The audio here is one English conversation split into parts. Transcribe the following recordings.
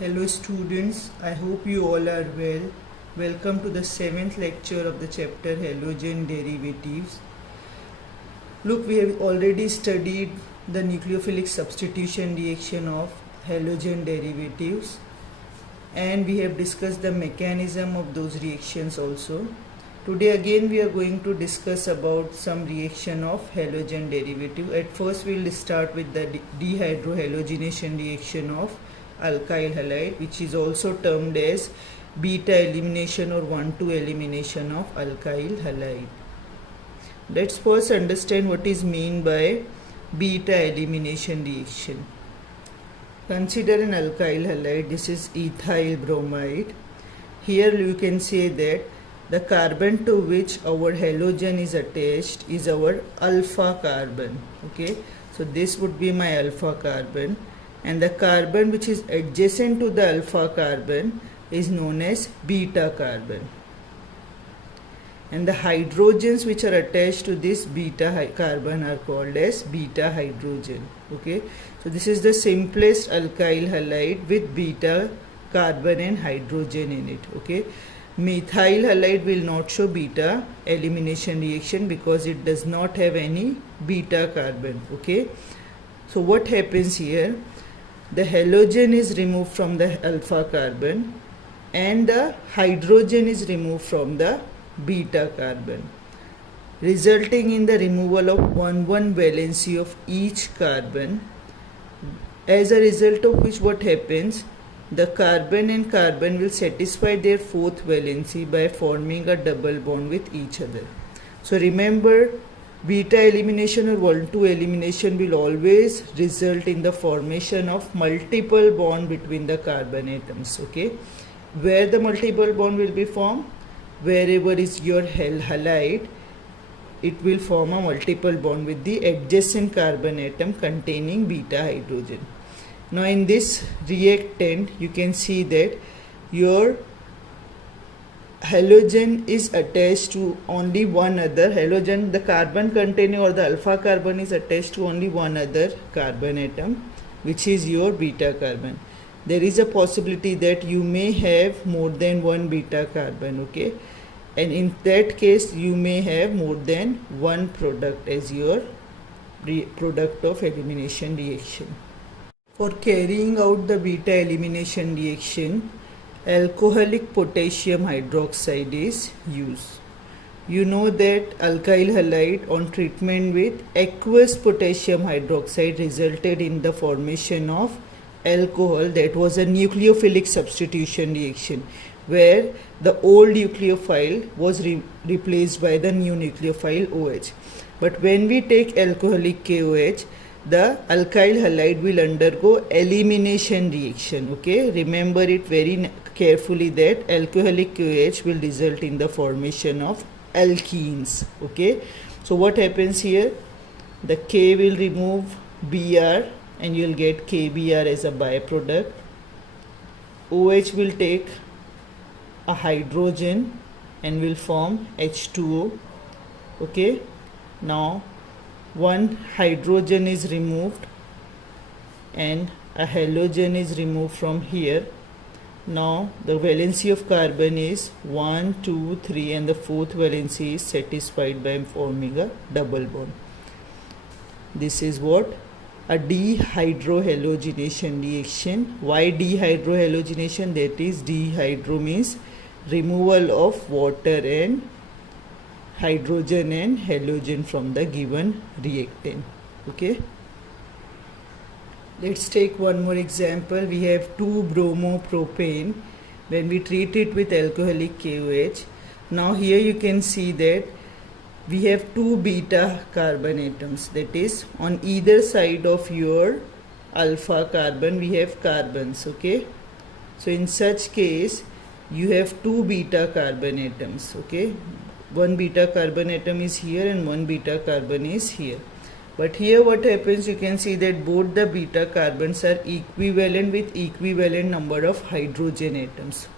Hello students, I hope you all are well. Welcome to the 7th lecture of the chapter Halogen Derivatives. Look, we have already studied the nucleophilic substitution reaction of halogen derivatives and we have discussed the mechanism of those reactions also. Today again we are going to discuss about some reaction of halogen derivative. At first we will start with the dehydrohalogenation reaction of alkyl halide, which is also termed as beta elimination or 1,2 elimination of alkyl halide. Let's first understand what is meant by beta elimination reaction. Consider an alkyl halide. This is ethyl bromide. Here you can say that the carbon to which our halogen is attached is our alpha carbon. Okay, so this would be my alpha carbon, and the carbon which is adjacent to the alpha carbon is known as beta carbon, and the hydrogens which are attached to this beta carbon are called as beta hydrogen. Okay, so this is the simplest alkyl halide with beta carbon and hydrogen in it. Okay, methyl halide will not show beta elimination reaction because it does not have any beta carbon. Okay, so what happens here? The halogen is removed from the alpha carbon and the hydrogen is removed from the beta carbon, resulting in the removal of 1,1 valency of each carbon, as a result of which what happens, the carbon and carbon will satisfy their fourth valency by forming a double bond with each other. So remember, beta elimination or 1,2 elimination will always result in the formation of multiple bond between the carbon atoms. Okay, where the multiple bond will be formed? Wherever is your halide, it will form a multiple bond with the adjacent carbon atom containing beta hydrogen. Now in this reactant you can see that your halogen is attached to only one other halogen. The carbon containing or the alpha carbon is attached to only one other carbon atom, which is your beta carbon. There is a possibility that you may have more than one beta carbon. Okay, and in that case you may have more than one product as your product of elimination reaction. For carrying out the beta elimination reaction, alcoholic potassium hydroxide is used. You know that alkyl halide on treatment with aqueous potassium hydroxide resulted in the formation of alcohol, that was a nucleophilic substitution reaction where the old nucleophile was replaced by the new nucleophile OH. But when we take alcoholic KOH, the alkyl halide will undergo elimination reaction. Okay, remember it very carefully that alcoholic KOH will result in the formation of alkenes. Okay, so what happens here? The K will remove Br and you will get KBr as a byproduct. OH will take a hydrogen and will form H2O. Okay, now one hydrogen is removed and a halogen is removed from here. Now the valency of carbon is 1, 2, 3 and the fourth valency is satisfied by forming a double bond. This is what? A dehydrohalogenation reaction. Why dehydrohalogenation? That is, dehydro means removal of water and hydrogen and halogen from the given reactant. Okay, let's take one more example. We have 2-bromopropane. When we treat it with alcoholic KOH, now here you can see that we have two beta carbon atoms, that is, on either side of your alpha carbon we have carbons. Okay, so in such case you have two beta carbon atoms. Okay, one beta carbon atom is here and one beta carbon is here. But here what happens, you can see that both the beta carbons are equivalent with equivalent number of hydrogen atoms.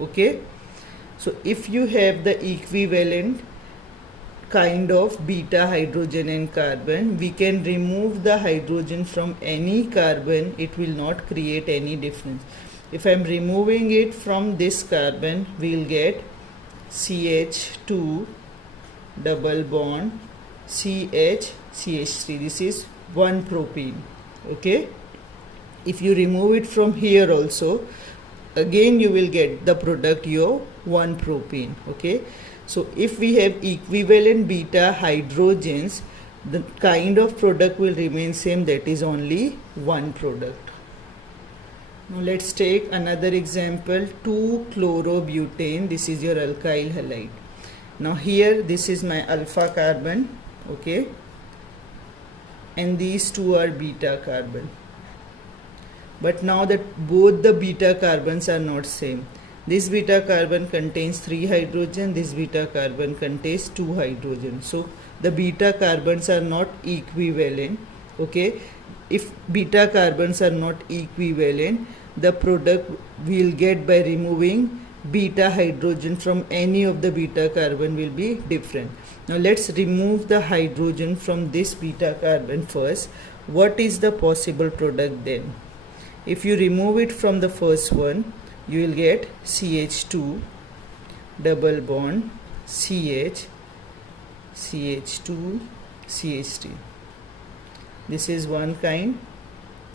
Okay, so if you have the equivalent kind of beta hydrogen and carbon, we can remove the hydrogen from any carbon, it will not create any difference. If I am removing it from this carbon, we will get CH2 double bond CH3. This is 1 propene. Okay. If you remove it from here also, again you will get the product your 1 propene. Okay. So if we have equivalent beta hydrogens, the kind of product will remain same, that is only 1 product. Now let's take another example, 2-chlorobutane. This is your alkyl halide. Now here this is my alpha carbon, okay, and these two are beta carbon. But now that both the beta carbons are not same. This beta carbon contains 3 hydrogen, this beta carbon contains 2 hydrogen. So the beta carbons are not equivalent. Okay, if beta carbons are not equivalent, the product we'll get by removing beta hydrogen from any of the beta carbon will be different. Now let's remove the hydrogen from this beta carbon first. What is the possible product then? If you remove it from the first one, you will get CH2 double bond CH, CH2, CH3. This is one kind.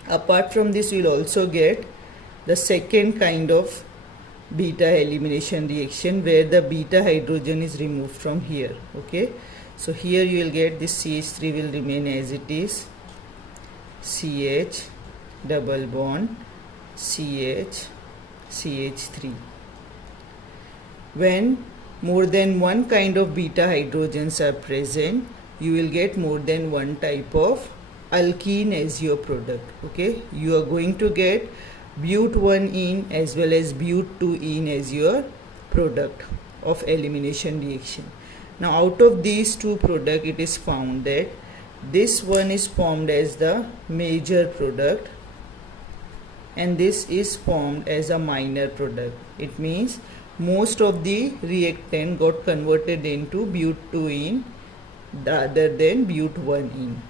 Apart from this, you will also get the second kind of beta elimination reaction where the beta hydrogen is removed from here. Okay, so here you will get this CH3 will remain as it is, CH double bond CH, CH3. When more than one kind of beta hydrogens are present, you will get more than one type of alkene as your product. Okay, you are going to get but1-ene as well as but2-ene as your product of elimination reaction. Now out of these two products, it is found that this one is formed as the major product and this is formed as a minor product. It means most of the reactant got converted into but2-ene rather than but1-ene.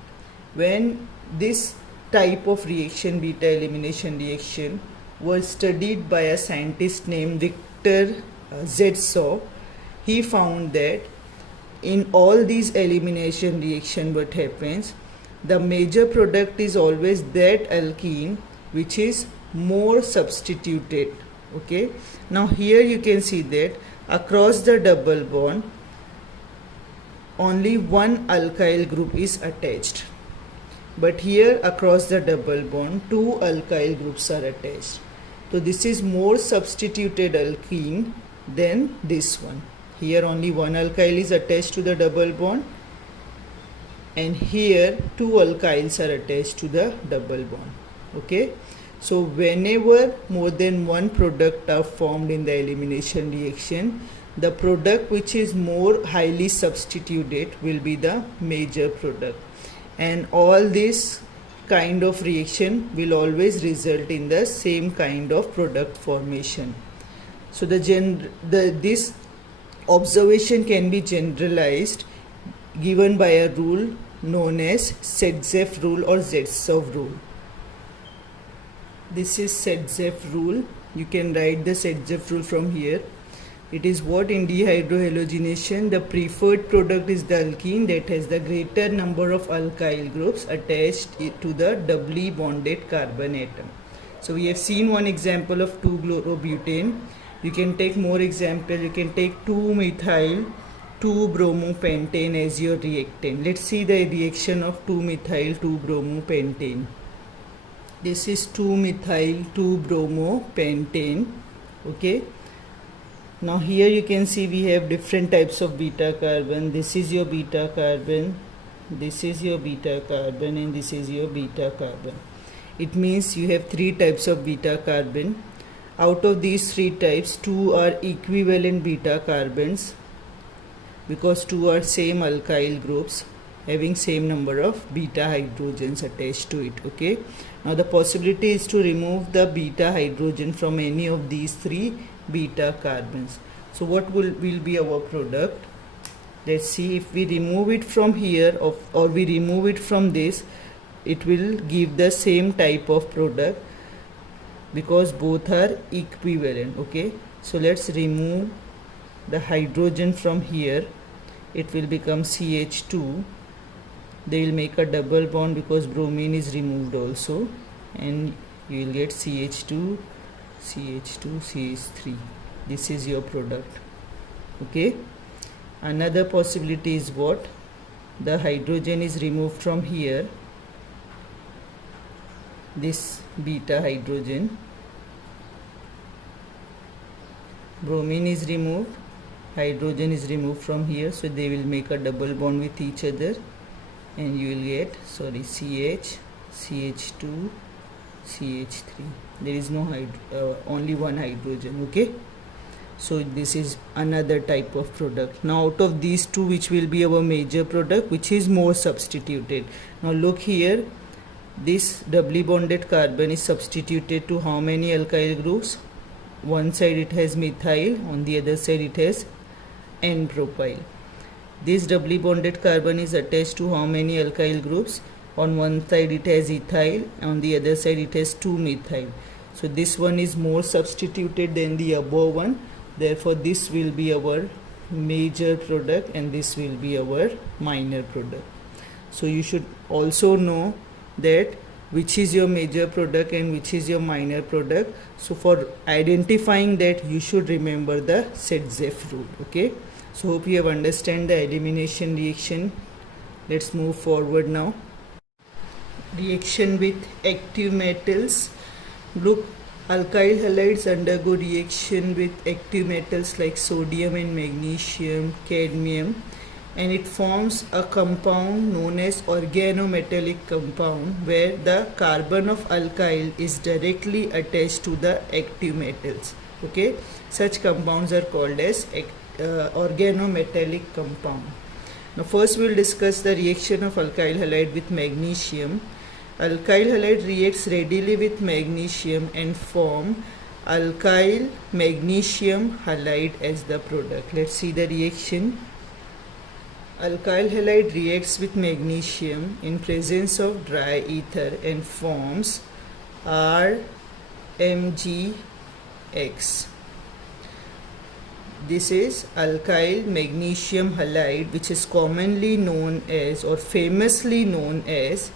When this type of reaction, beta elimination reaction, was studied by a scientist named Victor Zetsov, he found that in all these elimination reaction what happens, the major product is always that alkene which is more substituted. Okay, now here you can see that across the double bond only one alkyl group is attached, but here across the double bond 2 alkyl groups are attached. So this is more substituted alkene than this one. Here only one alkyl is attached to the double bond and here 2 alkyls are attached to the double bond. Okay, so whenever more than one product are formed in the elimination reaction, the product which is more highly substituted will be the major product, and all this kind of reaction will always result in the same kind of product formation. So this observation can be generalized given by a rule known as Sedzeff rule or Zetsov rule. This is Sedzeff rule. You can write the Sedzeff rule from here. It is what in dehydrohalogenation the preferred product is the alkene that has the greater number of alkyl groups attached to the doubly bonded carbon atom. So we have seen one example of 2-chlorobutane. You can take more examples. You can take 2-methyl 2-bromopentane as your reactant. Let's see the reaction of 2-methyl 2-bromopentane. This is 2-methyl 2-bromopentane. Okay. Now here you can see we have different types of beta carbon. This is your beta carbon, this is your beta carbon, and this is your beta carbon. It means you have 3 types of beta carbon. Out of these 3 types, 2 are equivalent beta carbons because 2 are same alkyl groups having same number of beta hydrogens attached to it. Okay. Now the possibility is to remove the beta hydrogen from any of these 3 beta carbons. So what will be our product? Let's see. If we remove it from here or we remove it from this, it will give the same type of product. because both are equivalent. Okay, so let's remove the hydrogen from here. It will become CH2. They will make a double bond because bromine is removed also, and you will get CH2, CH2, CH3. This is your product. Okay, another possibility is what? The hydrogen is removed from here, this beta hydrogen, bromine is removed, hydrogen is removed from here, so they will make a double bond with each other, and you will get CH, CH2, CH3. There is no only one hydrogen. Okay, so this is another type of product. Now out of these two, which will be our major product, which is more substituted? Now look here, this doubly bonded carbon is substituted to how many alkyl groups? One side it has methyl, on the other side it has N-propyl. This doubly bonded carbon is attached to how many alkyl groups? On one side it has ethyl, on the other side it has 2-methyl. So this one is more substituted than the above one. Therefore this will be our major product and this will be our minor product. So you should also know that which is your major product and which is your minor product. So for identifying that, you should remember the Setzeff rule. Okay, so hope you have understand the elimination reaction. Let's move forward now. Reaction with active metals. Look, alkyl halides undergo reaction with active metals like sodium and magnesium, cadmium, and it forms a compound known as organometallic compound, where the carbon of alkyl is directly attached to the active metals. Okay, such compounds are called as organometallic compound. Now first we will discuss the reaction of alkyl halide with magnesium. Alkyl halide reacts readily with magnesium and form alkyl magnesium halide as the product. Let's see the reaction. Alkyl halide reacts with magnesium in presence of dry ether and forms RMgX. This is alkyl magnesium halide, which is commonly known as or famously known as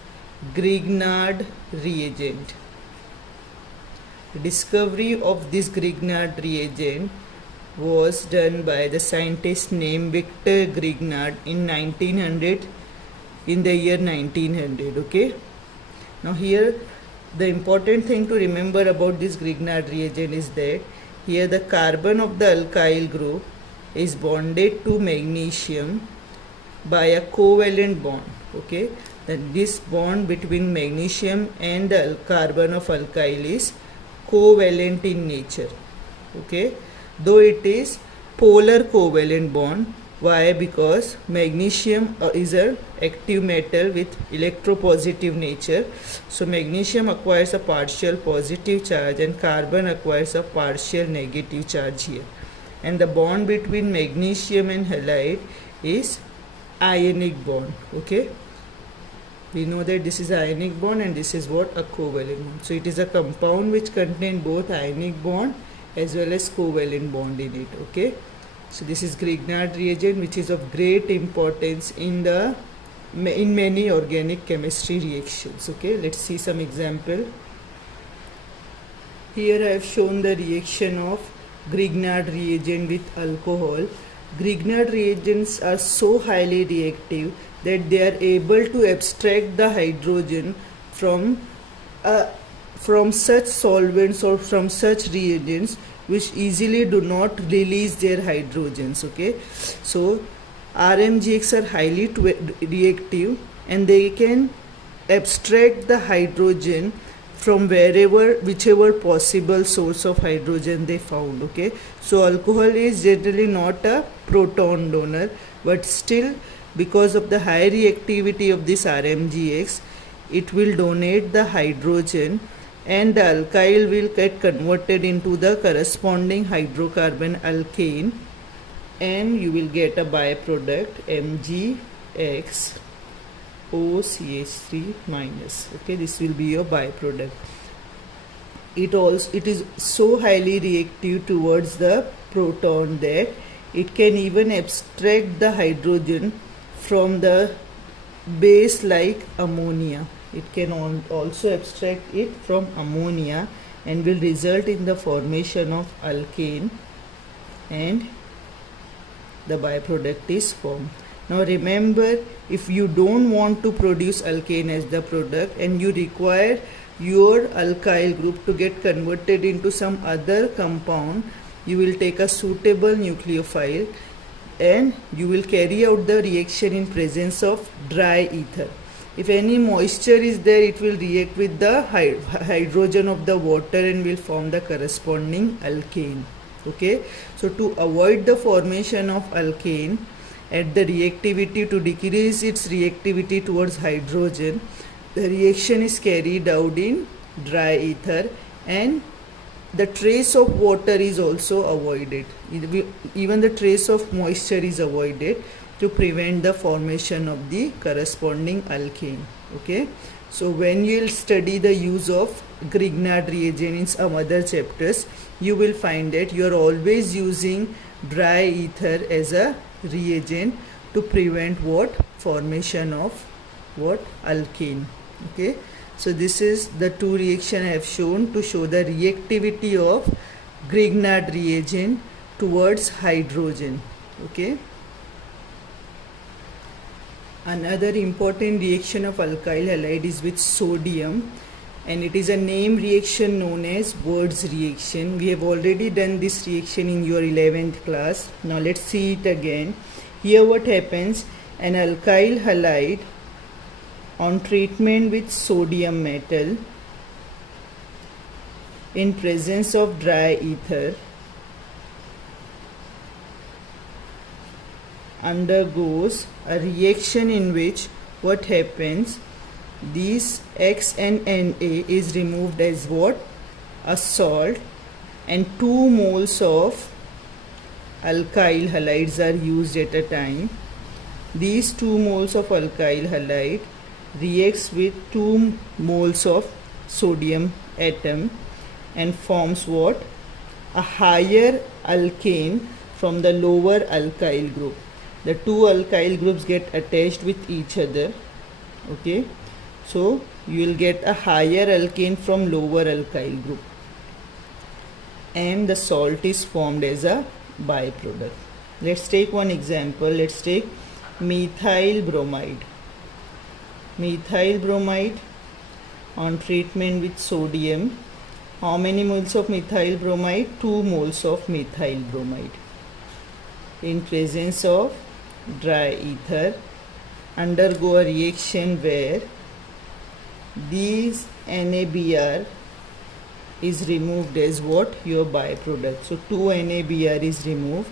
Grignard reagent. The discovery of this Grignard reagent was done by the scientist named Victor Grignard in 1900, in the year 1900. Okay, now here the important thing to remember about this Grignard reagent is that here the carbon of the alkyl group is bonded to magnesium by a covalent bond. Okay, that this bond between magnesium and the carbon of alkyl is covalent in nature. Okay, though it is polar covalent bond. Why? Because magnesium is an active metal with electropositive nature. So magnesium acquires a partial positive charge and carbon acquires a partial negative charge here. And the bond between magnesium and halide is ionic bond. Okay, we know that this is ionic bond and this is what? A covalent bond. So it is a compound which contains both ionic bond as well as covalent bond in it. Okay, so this is Grignard reagent, which is of great importance in many organic chemistry reactions. Okay, let's see some example. Here I have shown the reaction of Grignard reagent with alcohol. Grignard reagents are so highly reactive that they are able to abstract the hydrogen from such solvents or from such reagents which easily do not release their hydrogens. Okay, so RMGX are highly reactive and they can abstract the hydrogen from whichever possible source of hydrogen they found. Okay, so alcohol is generally not a proton donor, but still because of the high reactivity of this RMGX, it will donate the hydrogen and the alkyl will get converted into the corresponding hydrocarbon alkane and you will get a byproduct MgX OCH3 minus. Okay, this will be your byproduct. it is so highly reactive towards the proton that it can even abstract the hydrogen from the base like ammonia. It can also abstract it from ammonia and will result in the formation of alkane, and the byproduct is formed. Now remember, if you don't want to produce alkane as the product and you require your alkyl group to get converted into some other compound, you will take a suitable nucleophile and you will carry out the reaction in presence of dry ether. If any moisture is there, it will react with the hydrogen of the water and will form the corresponding alkane. Okay, so to avoid the formation of alkane at the reactivity, to decrease its reactivity towards hydrogen, the reaction is carried out in dry ether and the trace of water is also avoided. Even the trace of moisture is avoided to prevent the formation of the corresponding alkane. Okay, so when you will study the use of Grignard reagent in some other chapters, you will find that you are always using dry ether as a reagent to prevent what? Formation of what? Alkane. Okay, so this is the two reaction I have shown to show the reactivity of Grignard reagent towards hydrogen. Okay, another important reaction of alkyl halide is with sodium, and it is a name reaction known as Wurtz reaction. We have already done this reaction in your 11th class. Now let's see it again. Here what happens, an alkyl halide on treatment with sodium metal in presence of dry ether undergoes a reaction in which what happens, this X and Na is removed as what? A salt, and 2 moles of alkyl halides are used at a time. These 2 moles of alkyl halide reacts with 2 moles of sodium atom and forms what? A higher alkane from the lower alkyl group. The 2 alkyl groups get attached with each other. Okay, so you will get a higher alkane from lower alkyl group, and the salt is formed as a byproduct. Let's take one example. Let's take methyl bromide. Methyl bromide on treatment with sodium. How many moles of methyl bromide? 2 moles of methyl bromide in presence of dry ether undergo a reaction where these NaBr is removed as what? Your byproduct. So 2 NaBr is removed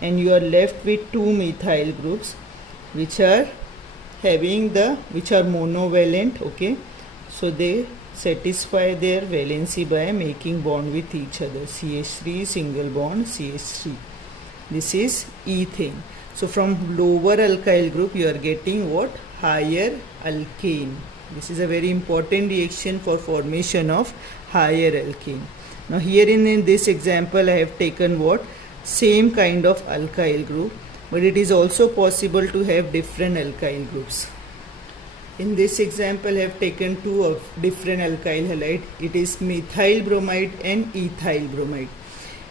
and you are left with 2 methyl groups which are monovalent. Okay, so they satisfy their valency by making bond with each other. CH3 single bond CH3. This is ethane. So from lower alkyl group you are getting what? Higher alkane. This is a very important reaction for formation of higher alkane. Now here in this example I have taken what? Same kind of alkyl group, but it is also possible to have different alkyl groups. In this example I have taken 2 of different alkyl halide. It is methyl bromide and ethyl bromide.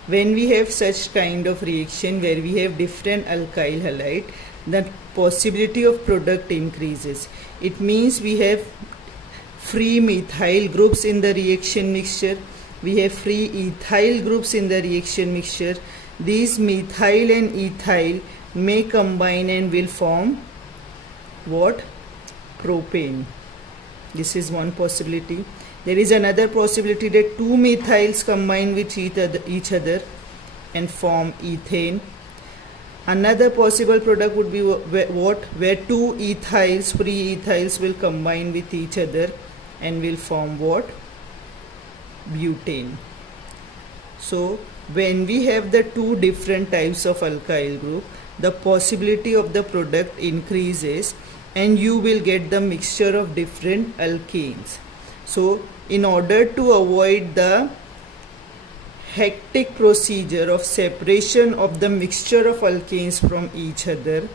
When we have such kind of reaction where we have different alkyl halide, the possibility of product increases. It means we have free methyl groups in the reaction mixture, we have free ethyl groups in the reaction mixture. These methyl and ethyl may combine and will form what? Propane. This is one possibility. There is another possibility that 2 methyls combine with each other and form ethane. Another possible product would be what? Where 2 ethyls, free ethyls will combine with each other and will form what? Butane. So when we have the 2 different types of alkyl group, the possibility of the product increases and you will get the mixture of different alkanes. So in order to avoid the hectic procedure of separation of the mixture of alkanes from each other,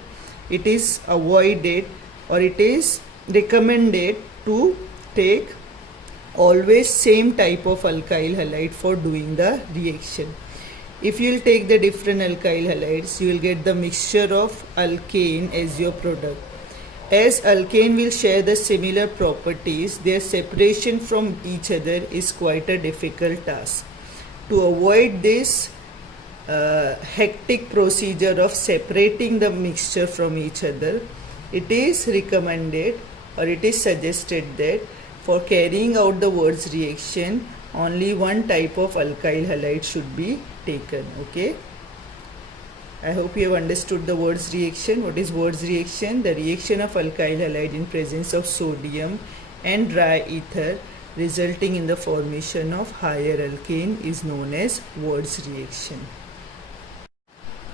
it is avoided or it is recommended to take always same type of alkyl halide for doing the reaction. If you will take the different alkyl halides, you will get the mixture of alkane as your product. As alkane will share the similar properties, their separation from each other is quite a difficult task. To avoid this hectic procedure of separating the mixture from each other, it is recommended or it is suggested that for carrying out the Wurtz reaction, only one type of alkyl halide should be taken. Okay. I hope you have understood the Wurtz reaction. What is Wurtz reaction? The reaction of alkyl halide in presence of sodium and dry ether resulting in the formation of higher alkane is known as Wurtz reaction.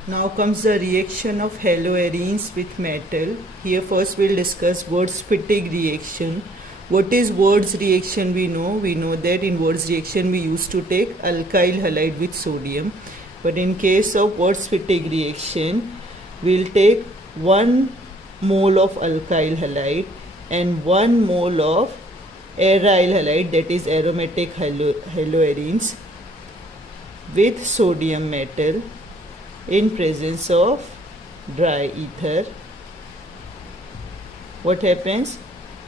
Now comes the reaction of haloarenes with metal. Here first we'll discuss Wurtz-Fittig reaction. What is Wurtz reaction? We know that in Wurtz reaction we used to take alkyl halide with sodium. But in case of Wurtz-Fittig reaction, we'll take 1 mole of alkyl halide and 1 mole of aryl halide, that is aromatic haloarenes, with sodium metal in presence of dry ether. What happens?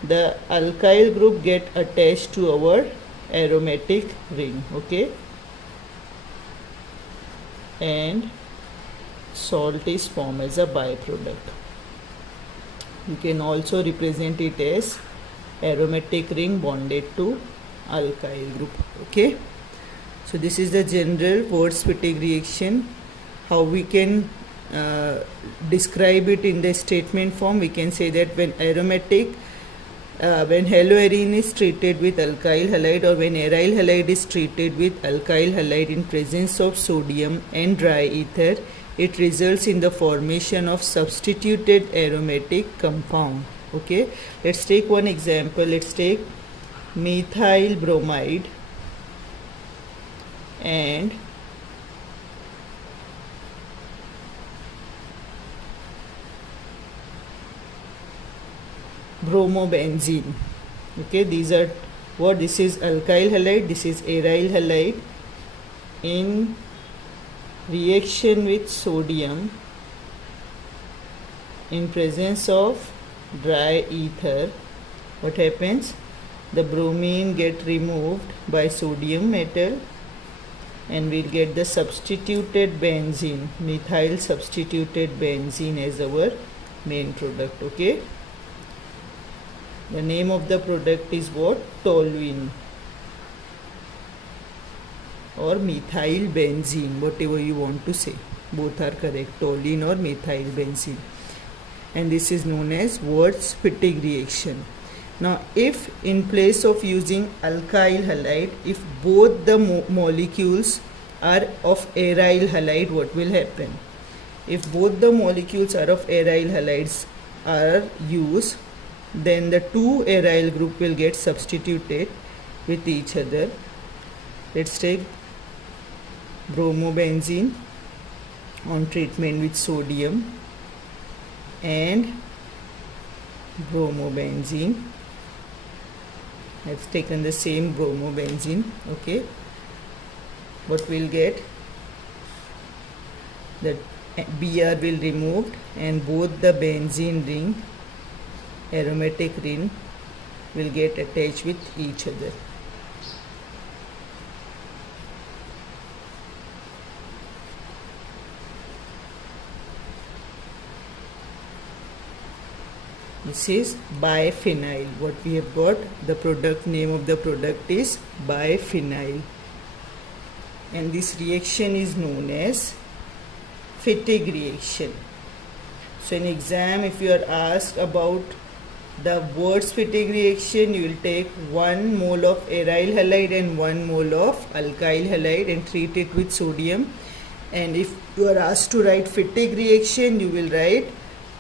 The alkyl group get attached to our aromatic ring, okay, and salt is formed as a byproduct. You can also represent it as aromatic ring bonded to alkyl group. Okay, so this is the general Wurtz-Fittig reaction. How we can describe it in the statement form? We can say that when haloarene is treated with alkyl halide or when aryl halide is treated with alkyl halide in presence of sodium and dry ether, it results in the formation of substituted aromatic compound. Okay, let's take one example. Let's take methyl bromide and bromobenzene. Okay, these are what? This is alkyl halide, this is aryl halide. In reaction with sodium in presence of dry ether, what happens? The bromine get removed by sodium metal and we'll get the substituted benzene, methyl substituted benzene as our main product. Okay, the name of the product is what? Toluene or methyl benzene, whatever you want to say, both are correct, toluene or methyl benzene, and this is known as Wurtz-Fittig reaction. Now if in place of using alkyl halide, if both the molecules are of aryl halide, what will happen? If both the molecules are of aryl halides are used, then the two aryl group will get substituted with each other. Let's take bromobenzene on treatment with sodium and bromobenzene. I've taken the same bromobenzene. Okay, what we'll get? The Br will removed and both the benzene ring, aromatic ring, will get attached with each other. This is biphenyl. What we have got, the product name of the product is biphenyl, and this reaction is known as Fittig reaction. So in exam, if you are asked about the Wurtz-Fittig reaction, you will take 1 mole of aryl halide and 1 mole of alkyl halide and treat it with sodium. And if you are asked to write Fittig reaction, you will write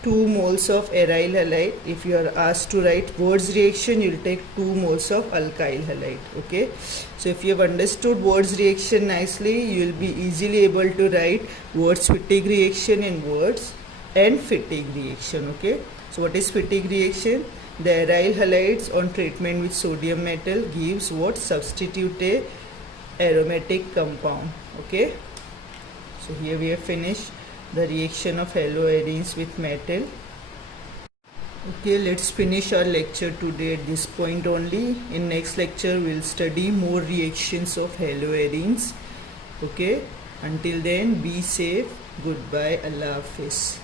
2 moles of aryl halide. If you are asked to write Ward's reaction, you will take 2 moles of alkyl halide. Okay, so if you have understood Ward's reaction nicely, you will be easily able to write Ward's fatigue reaction in words and fatigue reaction. Okay, so what is fatigue reaction? The aryl halides on treatment with sodium metal gives what? Substitute aromatic compound. Okay, so here we have finished the reaction of haloarenes with metal. Okay, let's finish our lecture today at this point only. In next lecture we'll study more reactions of haloarenes. Okay, until then, be safe. Goodbye. Allah Hafiz.